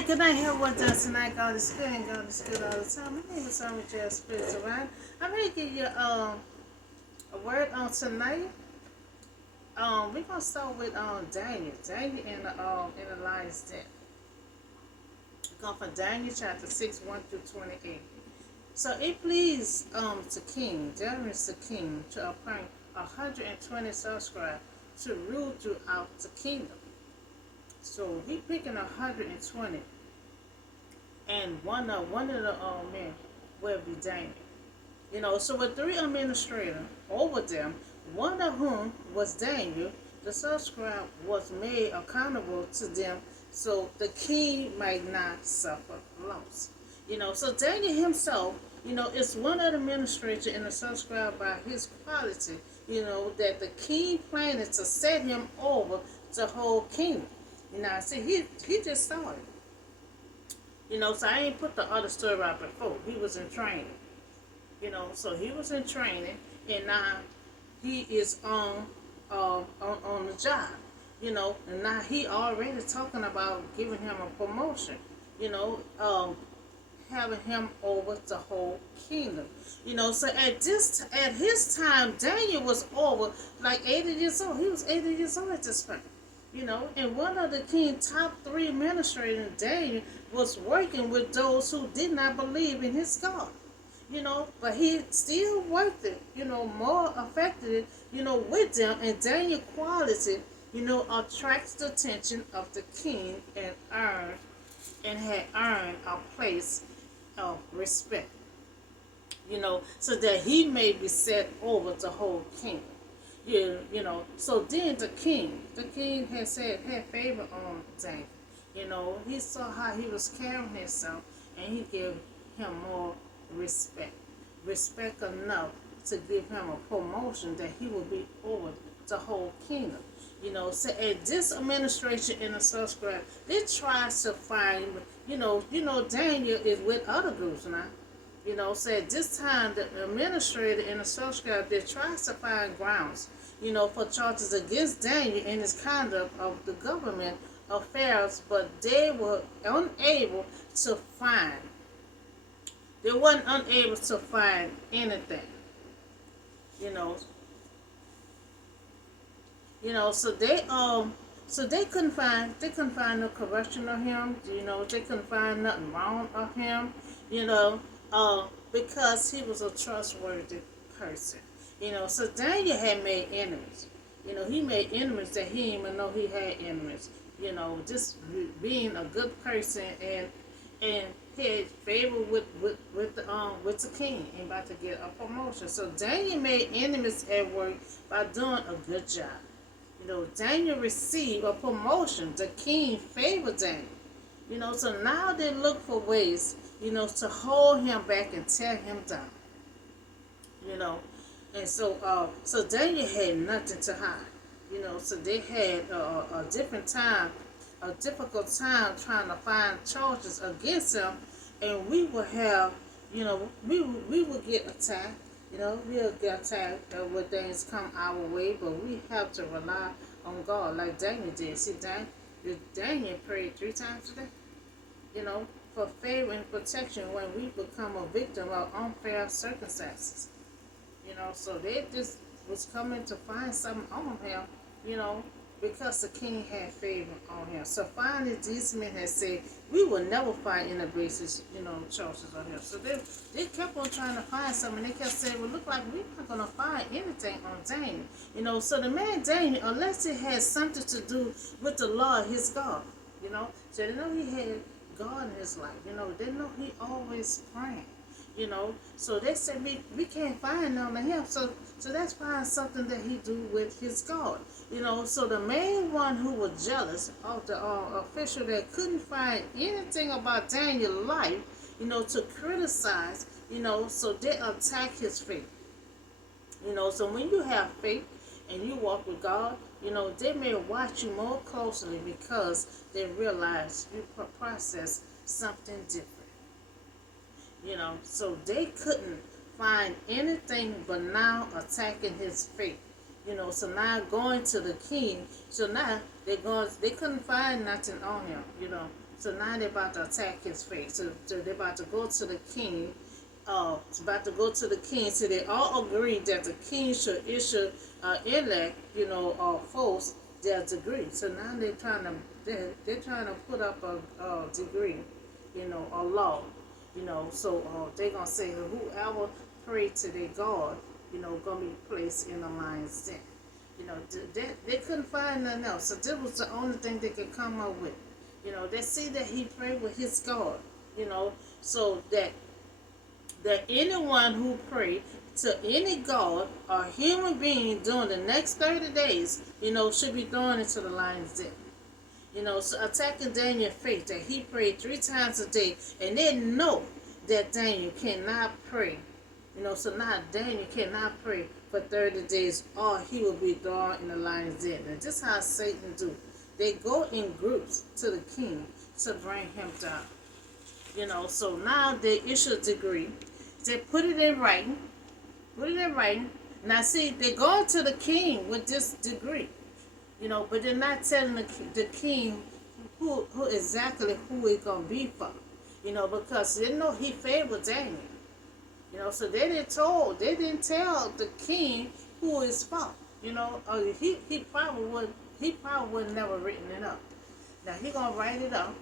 good night. Have what does tonight? God is good and God is good all the time. My name is Simon J. Spirit Divine. I'm going to give you a word on tonight. We're gonna start with Daniel. Daniel in the lion's den. We're going from Daniel chapter 6, 1 through 28. So it pleased the king, Darius the king, to appoint 120 subscribers to rule throughout the kingdom. So he picking 120, and one of the men will be Daniel. So with three administrators over them, one of whom was Daniel, the subscribe was made accountable to them, so the king might not suffer loss. So Daniel himself, is one of the administrators and the subscribed by his quality, that the king planned to set him over the whole kingdom. See, he just started. So I ain't put the other story out before. He was in training. So he was in training, and now he is on the job. And now he already talking about giving him a promotion. Having him over the whole kingdom. So at his time, Daniel was over like 80 years old. He was 80 years old at this point. And one of the king's top three administrators, Daniel, was working with those who did not believe in his God. But he still worked it, more effectively, with them. And Daniel's quality, attracts the attention of the king and had earned a place of respect, so that he may be set over the whole kingdom. So then the king had favor on Daniel. He saw how he was carrying himself, and he gave him more respect enough to give him a promotion that he will be over the whole kingdom. So at this administration in the subscribe, they try to find, Daniel is with other groups now. So at this time, the administrator and the subscribe, they try to find grounds, for charges against Daniel and his conduct of the government affairs, but they were unable to find. They weren't unable to find anything. So they couldn't find no corruption of him. They couldn't find nothing wrong of him. Because he was a trustworthy person. So Daniel had made enemies. He made enemies that he didn't even know he had enemies. Just being a good person and had favor with the king and about to get a promotion. So Daniel made enemies at work by doing a good job. Daniel received a promotion. The king favored Daniel. So now they look for ways, to hold him back and tear him down. And so Daniel had nothing to hide. So they had a difficult time trying to find charges against him, and we will have, we will get attacked. We'll get attacked when things come our way, but we have to rely on God like Daniel did. See, Daniel prayed 3 times a day, for favor and protection when we become a victim of unfair circumstances. So they just was coming to find something on him, because the king had favor on him. So finally, these men had said, we will never find any basis, charges on him. So they kept on trying to find something. They kept saying, well, look like we're not going to find anything on Daniel. So the man Daniel, unless it had something to do with the Lord, his God, So they know he had God in his life. They know he always praying. So they said we can't find none of him. So let's find something that he do with his God. So the main one who was jealous of the official that couldn't find anything about Daniel's life, to criticize, so they attack his faith. So when you have faith and you walk with God, they may watch you more closely because they realize you process something different. So they couldn't find anything but now attacking his faith. So now going to the king. So now they couldn't find nothing on him. So now they're about to attack his faith. So they're about to go to the king. It's about to go to the king. So they all agree that the king should issue elect, force their degree. So now they're trying to put up a degree, a law, So they're gonna say that whoever prayed to their God, gonna be placed in the lion's den. They couldn't find nothing else. So this was the only thing they could come up with. They see that he prayed with his God, so that anyone who prayed to any God or human being during the next 30 days, should be thrown into the lion's den. So attacking Daniel's faith that he prayed 3 times a day, and they know that Daniel cannot pray. So now Daniel cannot pray for 30 days or he will be thrown in the lion's den. And this is how Satan do. They go in groups to the king to bring him down. So now they issue a decree. They put it in writing. Now see, they go to the king with this decree. But they're not telling the king who exactly who it's gonna be for. Because they know he favored Daniel. So they didn't tell the king who it's for. He probably would never written it up. Now he gonna write it up,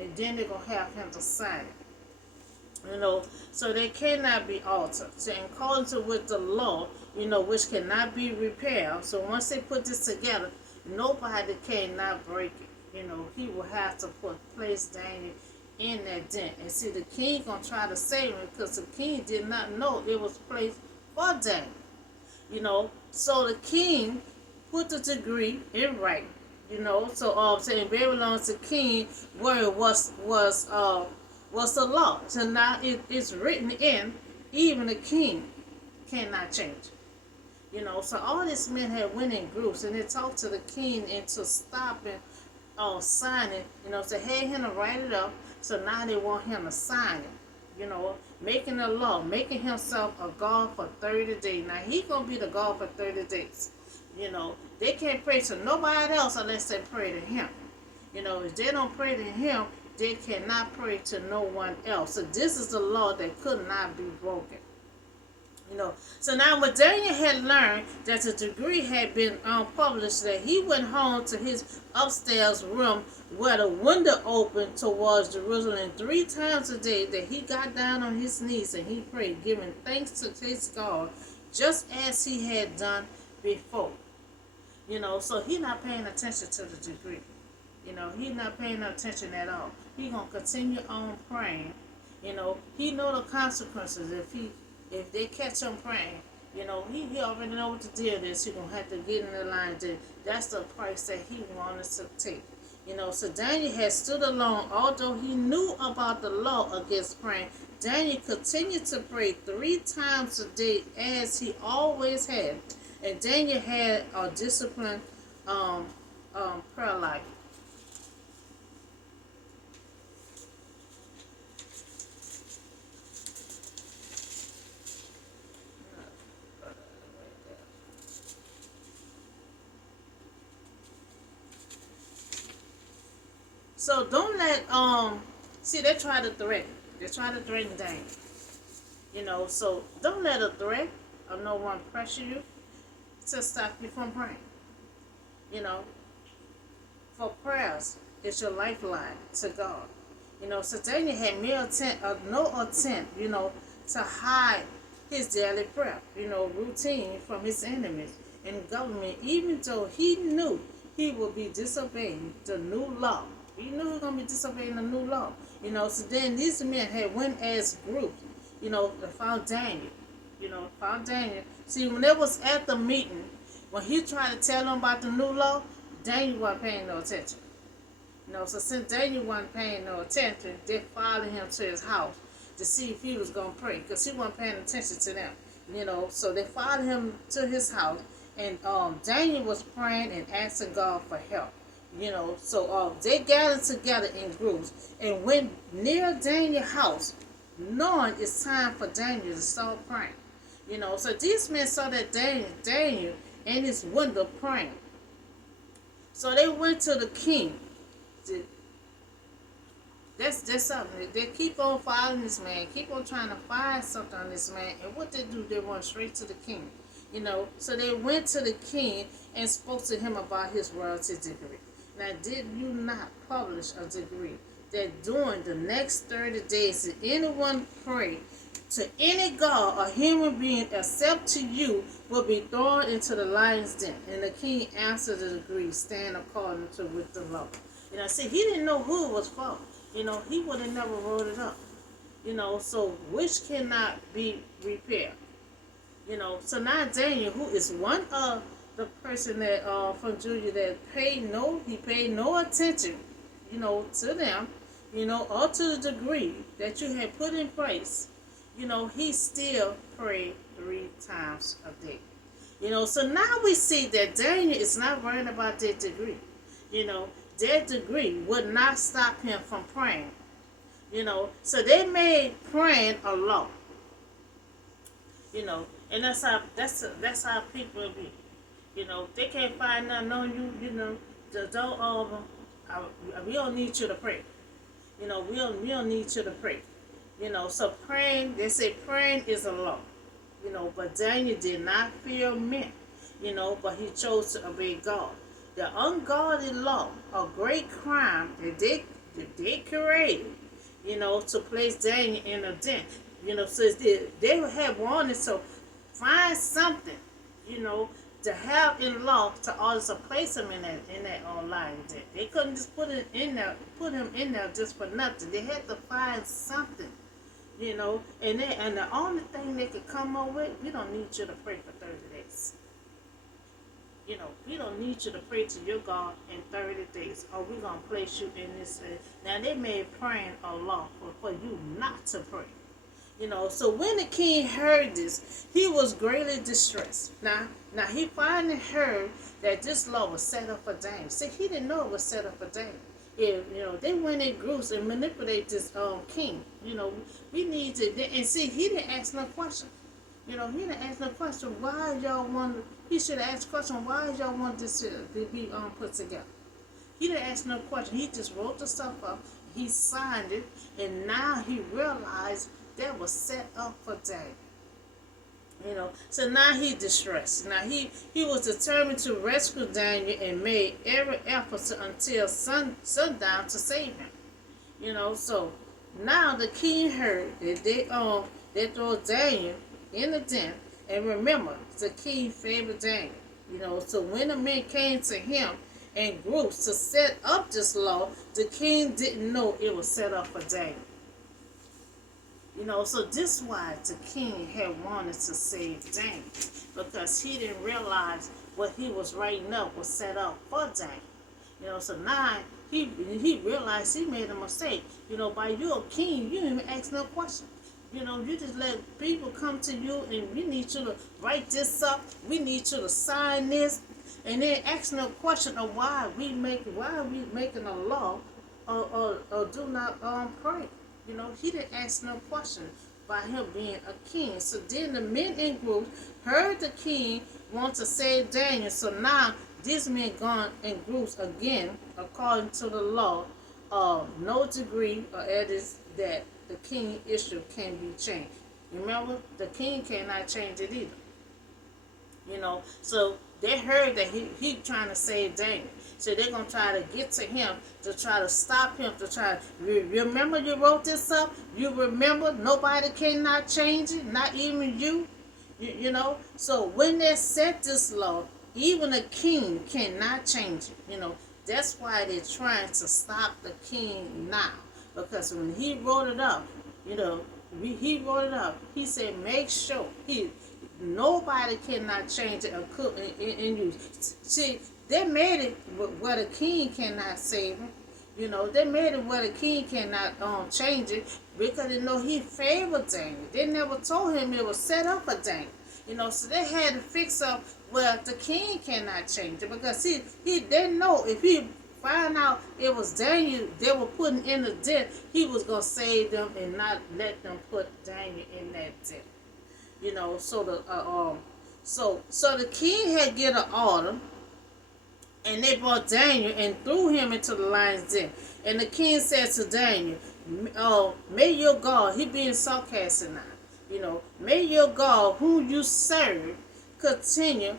and then they're gonna have him to sign it. So they cannot be altered. So in accordance with the law, which cannot be repaired. So once they put this together, nobody cannot break it. He will have to place Daniel in that den. And see, the king gonna try to save him because the king did not know it was placed for Daniel. So the king put the decree in writing. So saying Babylon to king where was the law. So now it's written in, even the king cannot change. So all these men had went in groups and they talked to the king into stopping signing, to have him to write it up. So now they want him to sign it, making a law, making himself a God for 30 days. Now he gonna be the God for 30 days. They can't pray to nobody else unless they pray to him. If they don't pray to him, they cannot pray to no one else. So this is the law that could not be broken. So now when Daniel had learned that the decree had been published, that he went home to his upstairs room where the window opened towards Jerusalem 3 times a day, that he got down on his knees and he prayed, giving thanks to his God, just as he had done before. So he not paying attention to the decree. He not paying no attention at all. He gonna continue on praying. He know the consequences if they catch him praying. He already know what the deal is. He gonna have to get in the line. That's the price that he wanted to take. So Daniel had stood alone, although he knew about the law against praying. Daniel continued to pray 3 times a day as he always had. And Daniel had a disciplined prayer life. So don't let see, they try to threaten. They try to threaten Daniel. So don't let a threat or no one pressure you to stop you from praying. For prayers is your lifeline to God. So Daniel had no attempt, to hide his daily prayer, routine from his enemies and government, even though he knew he would be disobeying the new law. He knew he was going to be disobeying the new law. So then these men had went as groups, to found Daniel. Found Daniel. See, when they was at the meeting, when he tried to tell them about the new law, Daniel wasn't paying no attention. So since Daniel wasn't paying no attention, they followed him to his house to see if he was going to pray, because he wasn't paying attention to them. So they followed him to his house, and Daniel was praying and asking God for help. So they gathered together in groups and went near Daniel's house, knowing it's time for Daniel to start praying. So these men saw that Daniel in his window praying. So they went to the king. that's something. They keep on following this man, keep on trying to find something on this man, and what they do, they run straight to the king. So they went to the king and spoke to him about his royalty degree. Now, did you not publish a decree that during the next 30 days, if anyone pray to any god or human being except to you will be thrown into the lion's den? And the king answered the decree, stand according to with the law. See, he didn't know who it was for. He would have never wrote it up. So which cannot be repaired. So now Daniel, who is one of the person that from Judah that he paid no attention, to them, or to the degree that you had put in place, he still prayed 3 times a day. So now we see that Daniel is not worried about their degree. Their degree would not stop him from praying. So they made praying a law. And that's how people be. They can't find nothing on you. Don't we don't need you to pray. We don't need you to pray. So praying, they say praying is a law. But Daniel did not fear men. But he chose to obey God. The ungodly law, a great crime that they created, to place Daniel in a den. So they have wanted to find something, to have in law to also place him in that online den. They couldn't just put him in there just for nothing. They had to find something, and the only thing they could come up with, we don't need you to pray for 30 days. We don't need you to pray to your God in 30 days, or we're going to place you in this. Now, they made praying a law for you not to pray. So when the king heard this, he was greatly distressed. Now he finally heard that this law was set up for Daniel. See, he didn't know it was set up for Daniel. They went in groups and manipulate this king. We need to, and see, he didn't ask no question. He didn't ask no question. Why y'all want? He should have asked question. Why y'all want this to be put together? He didn't ask no question. He just wrote the stuff up. He signed it, and now he realized that was set up for Daniel. So now he's distressed. Now he was determined to rescue Daniel and made every effort until sundown to save him. So now the king heard that they throw Daniel in the den, and remember, the king favored Daniel. So when the men came to him in groups to set up this law, the king didn't know it was set up for Daniel. So this is why the king had wanted to save Daniel, because he didn't realize what he was writing up was set up for Daniel. So now he realized he made a mistake. By you a king, you didn't even ask no question. You just let people come to you and we need you to write this up. We need you to sign this, and then ask no question of why we making a law or do not pray. He didn't ask no question by him being a king. So then the men in group heard the king want to save Daniel. So now these men gone in groups again, according to the law, no degree or edits that the king issue can be changed. Remember, the king cannot change it either. So they heard that he trying to save Daniel. So they're going to try to get to him, to try to stop him, to try to, remember you wrote this up? You remember nobody cannot change it, not even you? So when they set this law, even a king cannot change it. That's why they're trying to stop the king now. Because when he wrote it up, he wrote it up. He said, make sure nobody cannot change it and use. See, they made it where the king cannot save him. They made it where the king cannot change it, because they know he favored Daniel. They never told him it was set up for Daniel. So they had to fix up where the king cannot change it, because they know if he find out it was Daniel they were putting in the den, he was going to save them and not let them put Daniel in that den. So the king had get an order, And they brought Daniel and threw him into the lion's den. And the king said to Daniel, may your God, he being sarcastic now, may your God, whom you serve, continue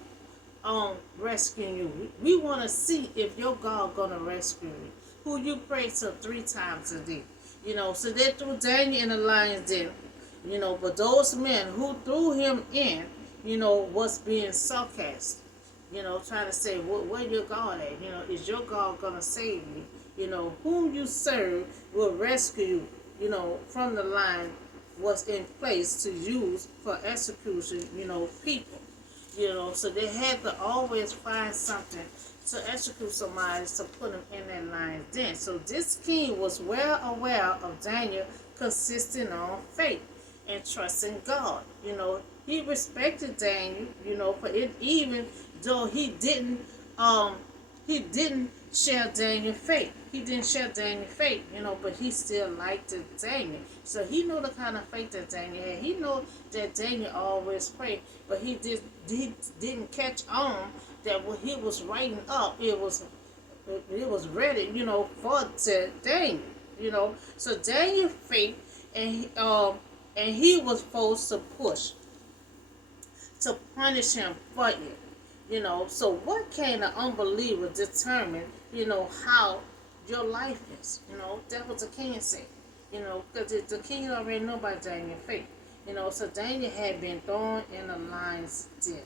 rescuing you. We want to see if your God gonna rescue you. Who you pray to 3 times a day. So they threw Daniel in the lion's den. But those men who threw him in, was being sarcastic. Trying to say, where your God at? Is your God gonna save me? Whom you serve will rescue you. From the lion was in place to use for execution. People. So they had to always find something to execute somebody to put him in that lion's den. So this king was well aware of Daniel consisting on faith and trusting God. He respected Daniel, for it, even though he didn't share Daniel's faith. He didn't share Daniel's faith, but he still liked Daniel. So he knew the kind of faith that Daniel had. He knew that Daniel always prayed, but he didn't catch on that what he was writing up, it was ready, for Daniel. So Daniel's faith, and he was forced to push to punish him for it. So what can an unbeliever determine, how your life is? That was the king said. Because the king already knew about Daniel's faith. So Daniel had been thrown in the lion's den.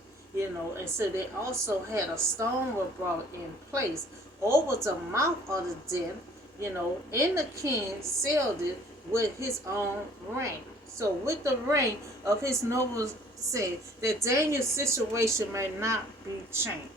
And so they also had a stone was brought in place over the mouth of the den, and the king sealed it with his own ring. So with the ring of his nobles said that Daniel's situation may not be changed.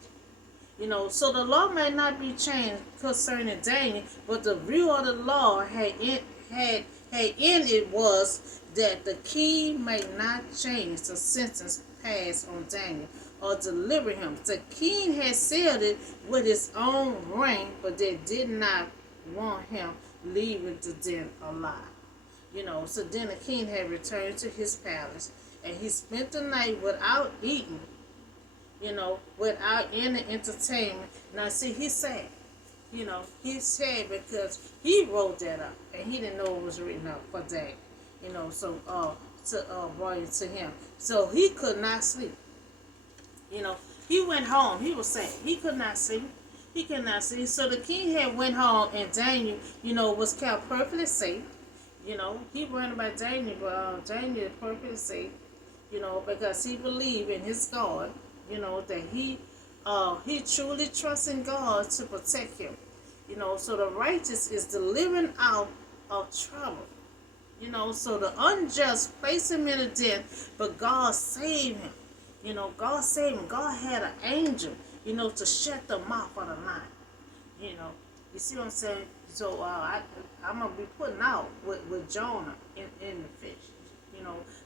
So the law may not be changed concerning Daniel, but the view of the law had in it was that the king may not change the sentence passed on Daniel or deliver him. The king had sealed it with his own ring, but they did not want him leaving the den alive. So then the king had returned to his palace, and he spent the night without eating, without any entertainment. Now, see, he's sad. He's sad because he wrote that up, and he didn't know it was written up for that. So brought it to him. So he could not sleep. He went home. He was sad. He could not sleep. He could not sleep. So the king had went home, and Daniel, was kept perfectly safe. He worried about Daniel, but Daniel is perfectly safe, because he believed in his God, that he truly trusts in God to protect him. So the righteous is delivering out of trouble. So the unjust placed him in a den, but God saved him. God saved him. God had an angel, to shut the mouth of the lion. You see what I'm saying? So I'm going to be putting out with Jonah in the fish.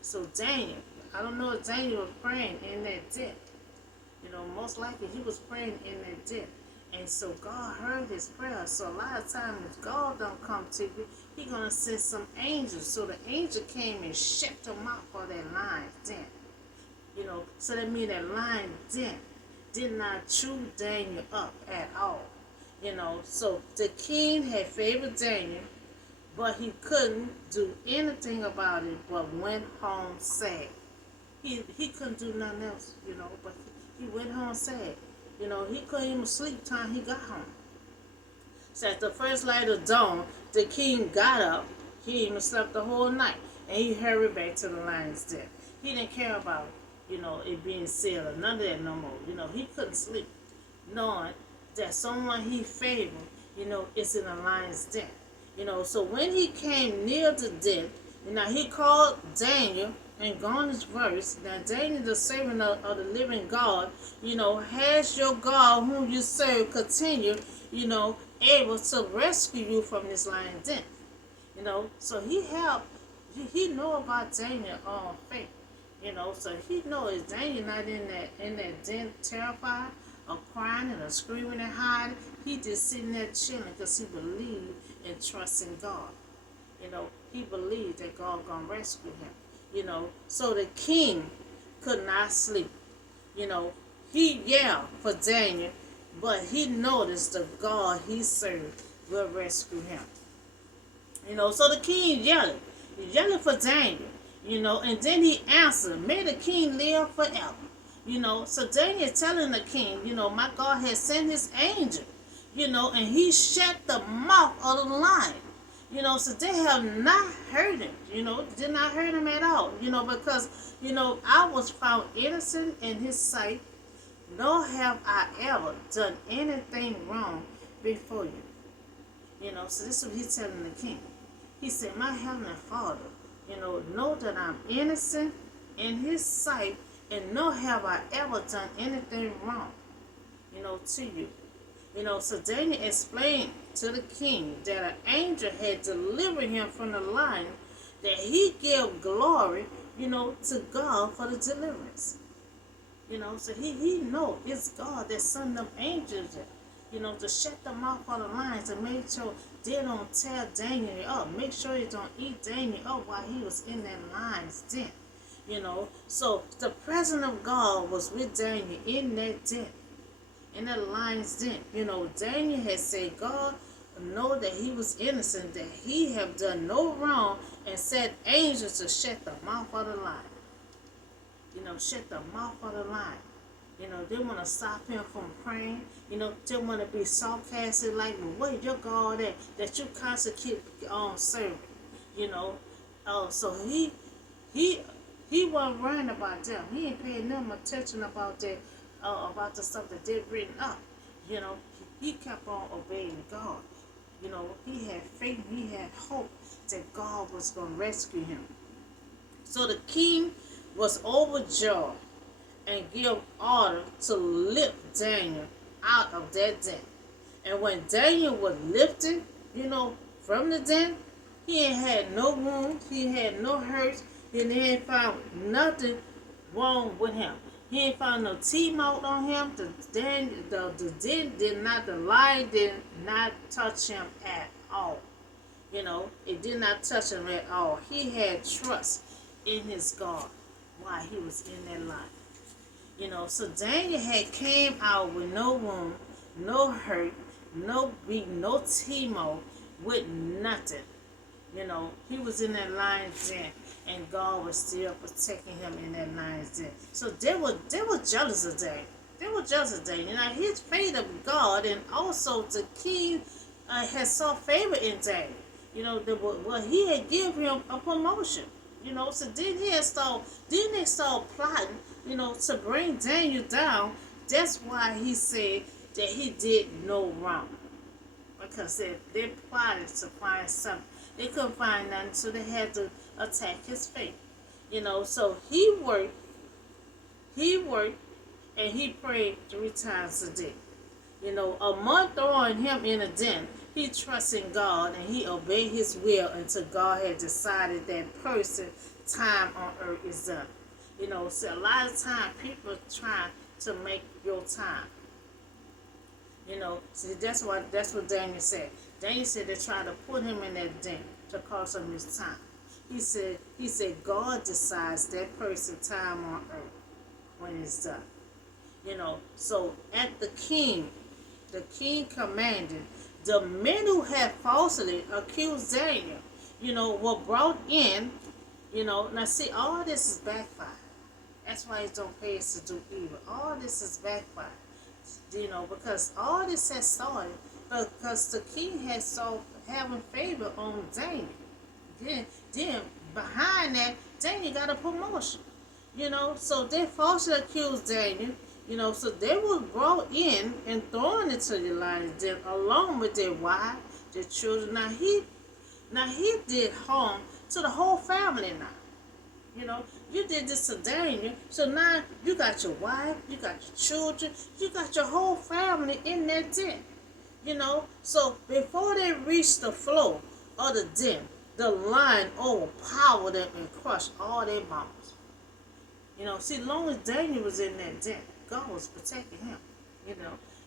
So Daniel, I don't know if Daniel was praying in that den. Most likely he was praying in that den. And so God heard his prayer. So a lot of times if God don't come to you, he's going to send some angels. So the angel came and shut the mouth of that lion's den. So that means that lion den did not chew Daniel up at all. So the king had favored Daniel, but he couldn't do anything about it but went home sad. He couldn't do nothing else, but he went home sad. He couldn't even sleep till he got home. So at the first light of dawn, the king got up. He even slept the whole night, and he hurried back to the lion's den. He didn't care about, it being sealed or none of that no more. He couldn't sleep, knowing that someone he favored, is in the lion's den. So when he came near the den, he called Daniel and gone his verse. Now Daniel, the servant of the living God, has your God whom you serve continue, able to rescue you from this lion's den. So he helped. He know about Daniel faith. So he knows Daniel not in that den terrified or crying and screaming and hiding. He just sitting there chilling because he believed and trust in God. He believed that God gonna rescue him. So the king could not sleep. He yelled for Daniel, but he noticed the God he served will rescue him. So the king yelling. He's yelling for Daniel. And then he answered, may the king live forever. So Daniel telling the king, my God has sent his angel, and he shut the mouth of the lion. So they have not hurt him, did not hurt him at all, because, I was found innocent in his sight, nor have I ever done anything wrong before you. So this is what he's telling the king. He said, my heavenly Father, know that I'm innocent in his sight, and nor have I ever done anything wrong, to you. So Daniel explained to the king that an angel had delivered him from the lion, that he gave glory, to God for the deliverance. So he know it's God that sent them angels there, to shut the mouth of the lions and make sure they don't tear Daniel up. Make sure they don't eat Daniel up while he was in that lion's den. So the presence of God was with Daniel in that den, in that lion's den. Daniel had said, God know that he was innocent, that he have done no wrong, and sent angels to shut the mouth of the lion. Shut the mouth of the lion. They want to stop him from praying. They want to be sarcastic, like, well, where your God at that you constantly keep on serving. So he wasn't worrying about them. He ain't paying them attention about that, about the stuff that they've written up. He kept on obeying God. He had faith, he had hope that God was going to rescue him. So the king was overjoyed and give order to lift Daniel out of that den. And when Daniel was lifted, from the den, he ain't had no wounds, he had no hurts, and he ain't found nothing wrong with him. He ain't found no T-mark on him. The lion did not touch him at all. It did not touch him at all. He had trust in his God while he was in that lion. So Daniel had came out with no wound, no hurt, no beat, no T-mark, with nothing. He was in that lion's den, and God was still protecting him in that lion's den. So they were jealous of Daniel. They were jealous of Daniel. His faith of God, and also the king had saw favor in Daniel. He had given him a promotion. So then they start plotting, to bring Daniel down. That's why he said that he did no wrong, because they plotted to find something. They couldn't find nothing, so they had to attack his faith. So he worked, and he prayed 3 times a day. Among throwing him in a den, he trusted in God and he obeyed his will until God had decided that person time on earth is done. So a lot of time people try to make your time. See, that's what Daniel said. Daniel said they tried to put him in that den to cost him his time. He said God decides that person's time on earth when it's done. So at the king commanded, the men who had falsely accused Daniel, were brought in. Now see, all this is backfire. That's why it don't pay us to do evil. All this is backfire. Because all this has started because the king had started having favor on Daniel. Then behind that, Daniel got a promotion. So they falsely accused Daniel. So they were brought in and thrown into the lion's den along with their wives, their children. Now he did harm to the whole family now. You did this to Daniel, so now you got your wife, you got your children, you got your whole family in that den. So before they reached the floor of the den, the lion overpowered them and crushed all their bones. See, long as Daniel was in that den, God was protecting him.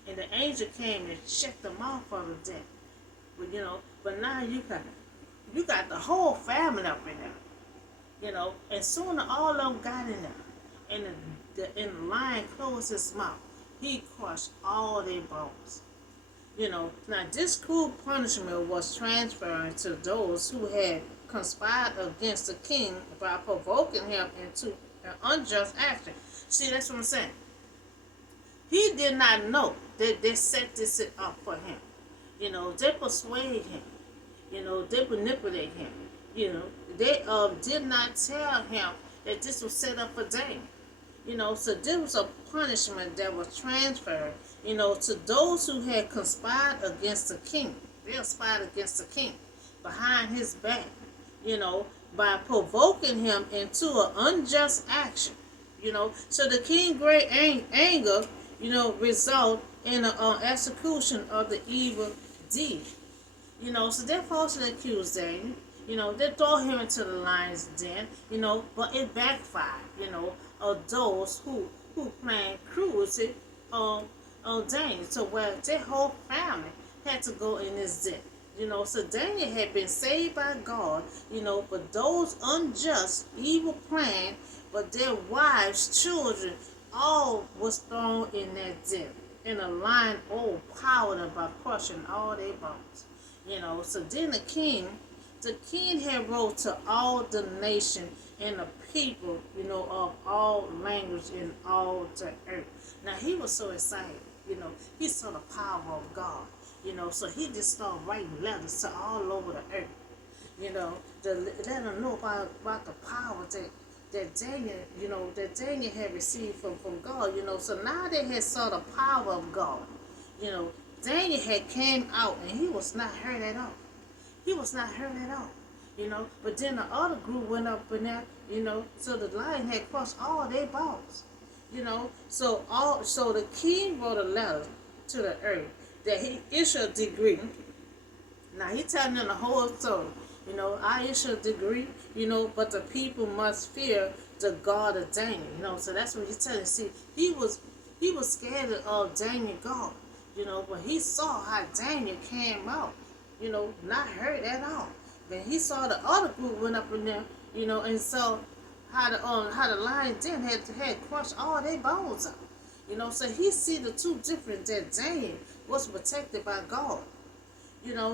And the angel came and shut the mouth of the den. But now you got the whole family up in there. And soon all of them got in there. And the lion closed his mouth. He crushed all their bones. Now this cruel punishment was transferred to those who had conspired against the king by provoking him into an unjust action. See, that's what I'm saying. He did not know that they set this up for him. They persuaded him. They manipulated him. They did not tell him that this was set up for Daniel. So this was a punishment that was transferred, to those who had conspired against the king. They conspired against the king behind his back, by provoking him into an unjust action. So the king great anger, result in the execution of the evil deed. So they falsely accused Daniel. They throw him into the lion's den, but it backfired, of those who planned cruelty on Daniel, to where their whole family had to go in this den. So Daniel had been saved by God, but those unjust, evil plan, but their wives, children, all was thrown in that den. And the lion overpowered them by crushing all their bones. So then the king had wrote to all the nation and the people, of all language and all the earth. Now he was so excited, he saw the power of God, so he just started writing letters to all over the earth, to let them know about the power that Daniel had received from God, so now they had saw the power of God, Daniel had came out and he was not hurt at all. He was not hurt at all. But then the other group went up in there, so the lion had crushed all their bones. So the king wrote a letter to the earth that he issued a decree. Now he telling them the whole story. I issued a decree, but the people must fear the God of Daniel. So that's what he's telling. See, he was scared of Daniel God. But he saw how Daniel came out, not hurt at all. Then he saw the other group went up in there, and saw how the lion den had crushed all their bones out. So he see the two different, that Daniel was protected by God.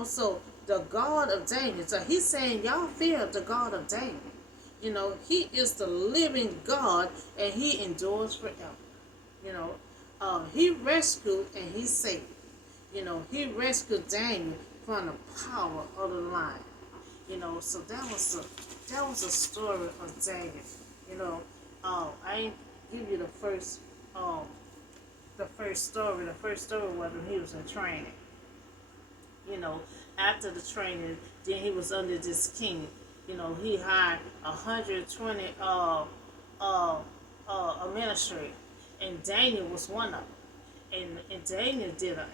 So the God of Daniel. So he's saying, y'all fear the God of Daniel. He is the living God and he endures forever. He rescued and he saved. He rescued Daniel from the power of the lion. So that was a story of Daniel. I ain't give you the first story. The first story was when he was in training. After the training, then he was under this king. He hired 120 administrators, and Daniel was one of them. And Daniel did an